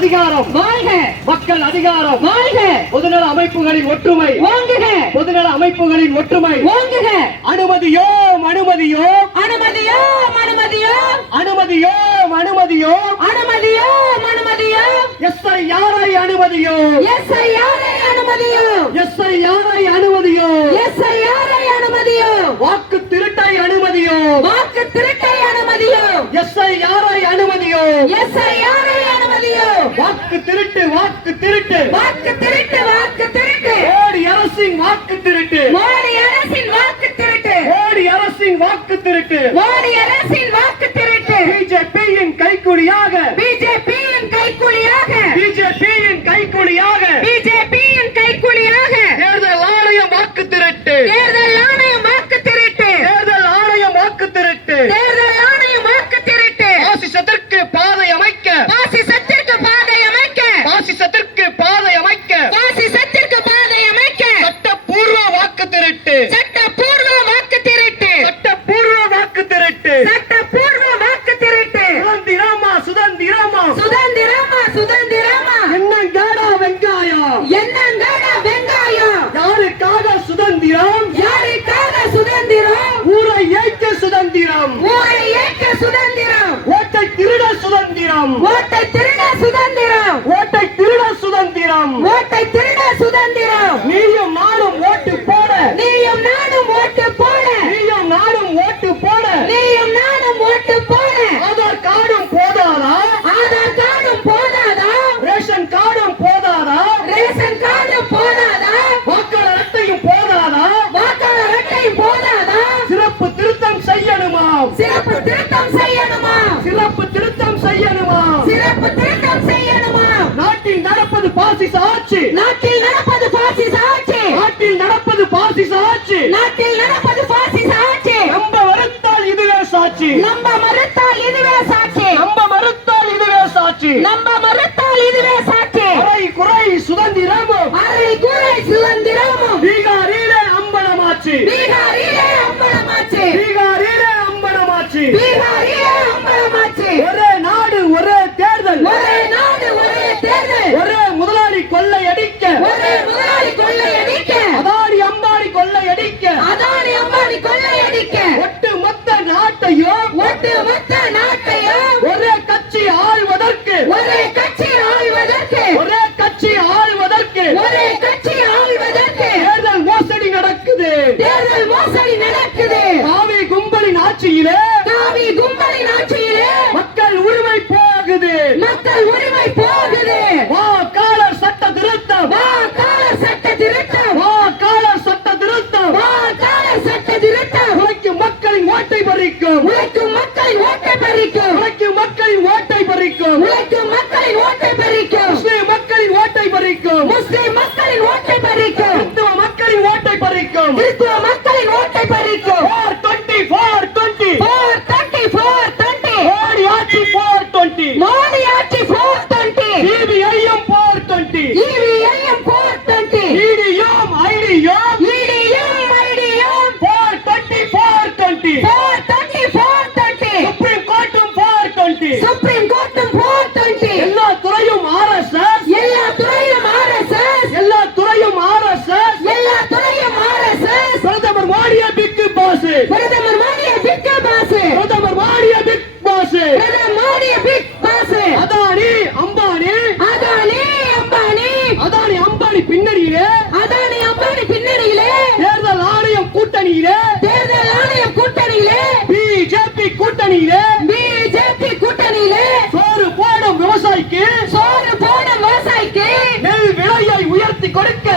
அதிகாரம். வாழ்க மக்கள் அதிகாரம். வாழ்க பொதுநல அமைப்புகளின் ஒற்றுமை. வாங்குக. பொதுநல அமைப்புகளின் ஒற்றுமை. வாங்குக. அனுமதியோ அனுமதியோ அனுமதியோ அனுமதியோ அனுமதியோ அனுமதியோ அனுமதியோ அனுமதியோ எஸ்ஐ யாரை அனுமதியோ எஸ்ஐ யாரை அனுமதியோ எஸ் எஸ்ஐ யாரை அனுமதியோ எஸ்ஐ யாரை அனுமதியோ வாக்கு திருட்டை அனுமதியோ வாக்கு திருட்டை அனுமதியோ எஸ் எஸ்ஐ யாரை அனுமதியோ எஸ்ஐ யாரை அனுமதியோ வாக்கு திருட்டு வாக்கு திருட்டு. வாக்கு திருட்டு வாக்கு திருட்டு. மோடி அரசின் வாக்கு திருட்டு. மோடி அரசின் வாக்கு திருட்டு. மோடி அரசின் வாக்கு திருட்டு. மோடி அரசின் சுதந்திரம். ஊரை ஏற்ற சுதந்திரம். ஓட்டை திருட சுதந்திரம். ஓட்டை திருட சுதந்திரம். பாசிச ஆட்சி நாட்டில் நடப்பது பாசிச ஆட்சி நம்ம வருத்தால் இதுவே சாட்சி. நம்ம பறிக்கும் உழைக்கும் மக்கள் ஓட்டை பறிக்கும் கொடுக்க.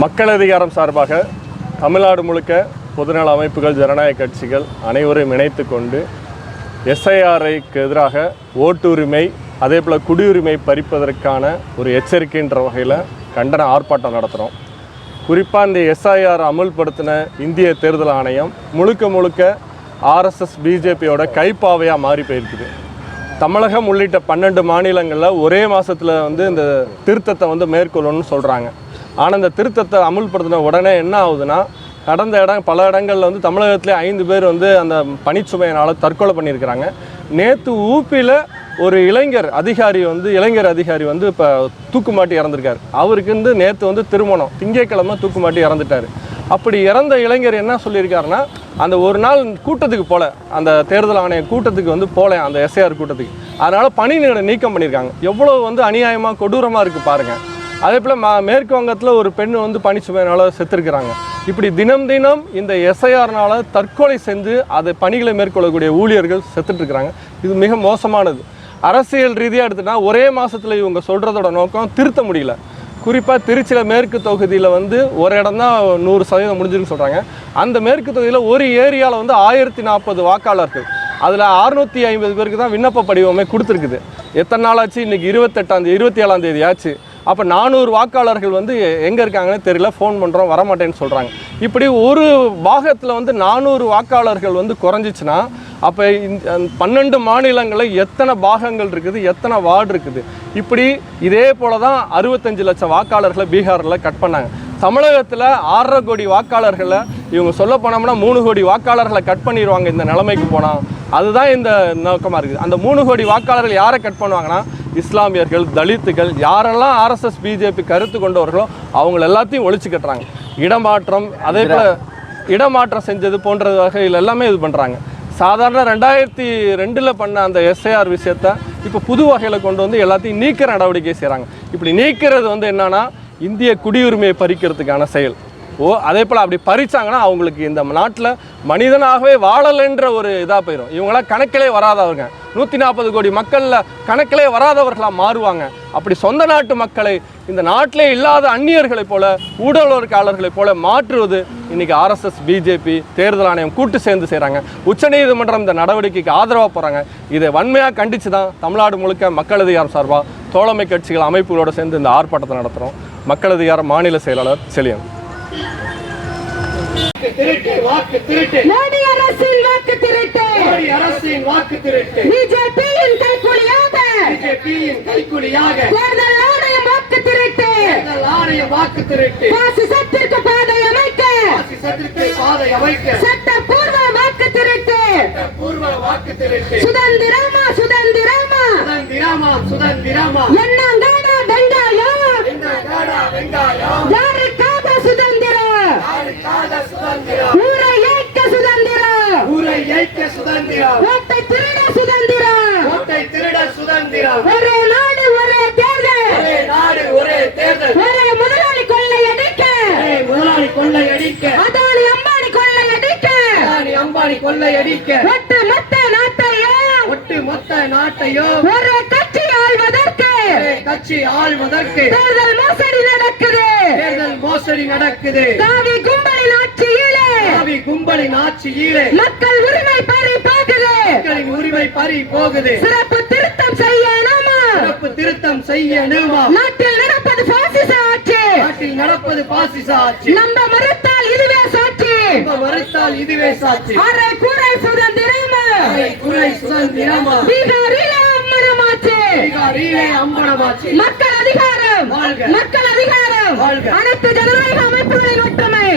மக்கள் அதிகாரம் சார்பாக தமிழ்நாடு முழுக்க பொதுநல அமைப்புகள் ஜனநாயக கட்சிகள் அனைவரும் இணைத்து கொண்டு எஸ்ஐஆருக்கு எதிராக ஓட்டுரிமை அதே போல் குடியுரிமை பறிப்பதற்கான ஒரு எச்சரிக்கைன்ற வகையில் கண்டன ஆர்ப்பாட்டம் நடத்துகிறோம் குறிப்பாக இந்த எஸ்ஐஆர் அமுல்படுத்தின இந்திய தேர்தல் ஆணையம் முழுக்க முழுக்க ஆர்எஸ்எஸ் பிஜேபியோட கைப்பாவையாக மாறி போயிருக்குது. தமிழகம் உள்ளிட்ட பன்னெண்டு மாநிலங்களில் ஒரே மாதத்தில் வந்து இந்த திருத்தத்தை வந்து மேற்கொள்ளணும்னு சொல்கிறாங்க ஆனால் இந்த திருத்தத்தை அமுல்படுத்தின உடனே என்ன ஆகுதுன்னா கடந்த இடம் பல இடங்களில் வந்து தமிழகத்திலே ஐந்து பேர் வந்து அந்த பனிச்சுமையினால் தற்கொலை பண்ணியிருக்கிறாங்க. நேற்று ஊப்பியில் ஒரு இளைஞர் அதிகாரி வந்து இளைஞர் அதிகாரி வந்து இப்போ தூக்குமாட்டி இறந்துருக்காரு. அவருக்கு வந்து நேற்று வந்து திருமணம். திங்கட்கிழமை தூக்குமாட்டி இறந்துட்டார். அப்படி இறந்த இளைஞர் என்ன சொல்லியிருக்காருன்னா அந்த ஒரு நாள் கூட்டத்துக்கு போல அந்த தேர்தல் ஆணைய கூட்டத்துக்கு வந்து போல அந்த எஸ்ஐஆர் கூட்டத்துக்கு. அதனால் பணி நீக்கம் பண்ணியிருக்காங்க. எவ்வளோ வந்து அநியாயமாக கொடூரமாக இருக்குது பாருங்கள் அதே போல் மா மேற்கு வங்கத்தில் ஒரு பெண் வந்து பணிச்சுமையினால் செத்துருக்குறாங்க. இப்படி தினம் தினம் இந்த எஸ்ஐஆர்னால் தற்கொலை செஞ்சு அதை பணிகளை மேற்கொள்ளக்கூடிய ஊழியர்கள் செத்துட்ருக்கிறாங்க. இது மிக மோசமானது. அரசியல் ரீதியாக எடுத்துட்டா ஒரே மாதத்தில் இவங்க சொல்கிறதோட நோக்கம் திருத்த முடியல. குறிப்பாக திருச்சியில் மேற்கு தொகுதியில் வந்து ஒரு இடம் தான் நூறு சதவீதம் முடிஞ்சுன்னு சொல்கிறாங்க அந்த மேற்கு தொகுதியில் ஒரு ஏரியாவில் வந்து ஆயிரத்தி நாற்பது வாக்காளர்கள். அதில் அறுநூற்றி ஐம்பது பேருக்கு தான் விண்ணப்ப படிவமே கொடுத்துருக்குது. எத்தனை நாள் ஆச்சு இன்றைக்கி இருபத்தெட்டாம் தேதி இருபத்தி ஏழாம் தேதி ஆச்சு அப்போ நானூறு வாக்காளர்கள் வந்து எங்கே இருக்காங்கன்னு தெரியல ஃபோன் பண்ணுறோம் வரமாட்டேன்னு சொல்கிறாங்க இப்படி ஒரு பாகத்தில் வந்து நானூறு வாக்காளர்கள் வந்து குறைஞ்சிச்சுன்னா அப்போ இந்த பன்னெண்டு மாநிலங்களில் எத்தனை பாகங்கள் இருக்குது எத்தனை வார்டு இருக்குது? இப்படி இதே போல தான் அறுபத்தஞ்சு லட்சம் வாக்காளர்களை பீகாரில் கட் பண்ணாங்க. தமிழகத்தில் ஆறரை கோடி வாக்காளர்களை இவங்க சொல்ல போனோம்னா மூணு கோடி வாக்காளர்களை கட் பண்ணிடுவாங்க இந்த நிலைமைக்கு போனால் அதுதான் இந்த நோக்கமாக இருக்குது. அந்த மூணு கோடி வாக்காளர்கள் யாரை கட் பண்ணுவாங்கன்னா இஸ்லாமியர்கள் தலித்துகள் யாரெல்லாம் ஆர்எஸ்எஸ் பிஜேபி கருத்து கொண்டவர்களோ அவங்க எல்லாத்தையும் ஒழிச்சு கட்டுறாங்க. இடமாற்றம் அதே போல் இடமாற்றம் செஞ்சது போன்ற வகையில் எல்லாமே இது பண்ணுறாங்க சாதாரண ரெண்டாயிரத்தி ரெண்டில் பண்ண அந்த எஸ்ஐஆர் விஷயத்த இப்போ புது வகையில் கொண்டு வந்து எல்லாத்தையும் நீக்கிற நடவடிக்கை செய்கிறாங்க இப்படி நீக்கிறது வந்து என்னன்னா இந்திய குடியுரிமையை பறிக்கிறதுக்கான செயல். ஓ அதே போல் அப்படி பறிச்சாங்கன்னா அவங்களுக்கு இந்த நாட்டில் மனிதனாகவே வாழலைன்ற ஒரு இதாக போயிடும் இவங்களாம் கணக்கிலே வராதவங்க. நூற்றி நாற்பது கோடி மக்களில் கணக்கிலே வராதவர்களாக மாறுவாங்க. அப்படி சொந்த நாட்டு மக்களை இந்த நாட்டிலே இல்லாத அந்நியர்களைப் போல ஊடகக்காரர்களைப் போல மாற்றுவது இன்றைக்கி ஆர்எஸ்எஸ் பிஜேபி தேர்தல் ஆணையம் கூட்டு சேர்ந்து செய்கிறாங்க உச்சநீதிமன்றம் இந்த நடவடிக்கைக்கு ஆதரவாக போகிறாங்க இதை வன்மையாக கண்டித்து தான் தமிழ்நாடு முழுக்க மக்கள் அதிகாரம் சார்பாக தோழமை கட்சிகள் அமைப்புகளோடு சேர்ந்து இந்த ஆர்ப்பாட்டத்தை நடத்துகிறோம் மக்கள் அதிகார மாநில செயலாளர் செலியன் திருட்டு வாக்கு திருட்டு. மோடி அரசின் வாக்கு திருட்டு. மோடி அரசின் வாக்கு திருட்டு. பிஜேபியின் கைக்கூலியாக. பிஜேபியின் கைக்கூலியாக. தேர்தல் ஆணையம் வாக்கு திருட்டு. தேர்தல் ஆணைய வாக்கு திருட்டு. பாசிசத்திற்கு பாதை அமைக்க. சத்திற்கு பாதை அமைக்க. சட்டப்பூர்வ வாக்கு திருட்டு. பூர்வ வாக்கு திருட்டு. சுதந்திரமா சுதந்திரமா. சுதந்திரமா வெங்காயம்? சுதந்திரம் ஊரை ஏற்க சுதந்திரம். ஊரை ஏற்க சுதந்திரம். ஓட்டை திருட சுதந்திரம். கோட்டை திருட சுதந்திரம். ஒரே நாடு ஒரே தேர்தல். ஒரே நாடு ஒரே தேர்தல். ஒரே முதலாளி கொள்ளை அடிக்க. ஒரே முதலாளி கொள்ளை அடிக்க. அதானி அம்பானி கொள்ளை அடிக்க. அதானி அம்பானி கொள்ளை அடிக்க. ஒட்டு மொத்த நாட்டையும் ஒட்டு மொத்த நாட்டையும் ஒரு கட்சி ஆள்வதற்கு தேர்தல் மோசடி நடக்குது. தேர்தல் மோசடி நடக்குது. காவி கும்பலின் ஆட்சியிலே காவி கும்பலின் ஆட்சியிலே மக்கள் உரிமை பறி போகுது. மக்களின் உரிமை பறி போகுது. சிறப்பு திருத்தம் செய்யணுமா சிறப்பு திருத்தம் செய்யணுமா நாட்டில் நடப்பது பாசிச ஆட்சி. நாட்டில் நடப்பது பாசிச ஆட்சி. நம்ப மறுத்தால் இதுவே சாட்சி. நம்ம மறுத்தால் இதுவே சாட்சி. அரை கூரை சுதந்திரமா? அரை குறை சுதந்திரமா? பீகாரில மக்கள் அதிகாரம். மக்கள் அதிகாரம். அனைத்து ஜனநாயக அமைப்புகளின் ஒற்றுமை.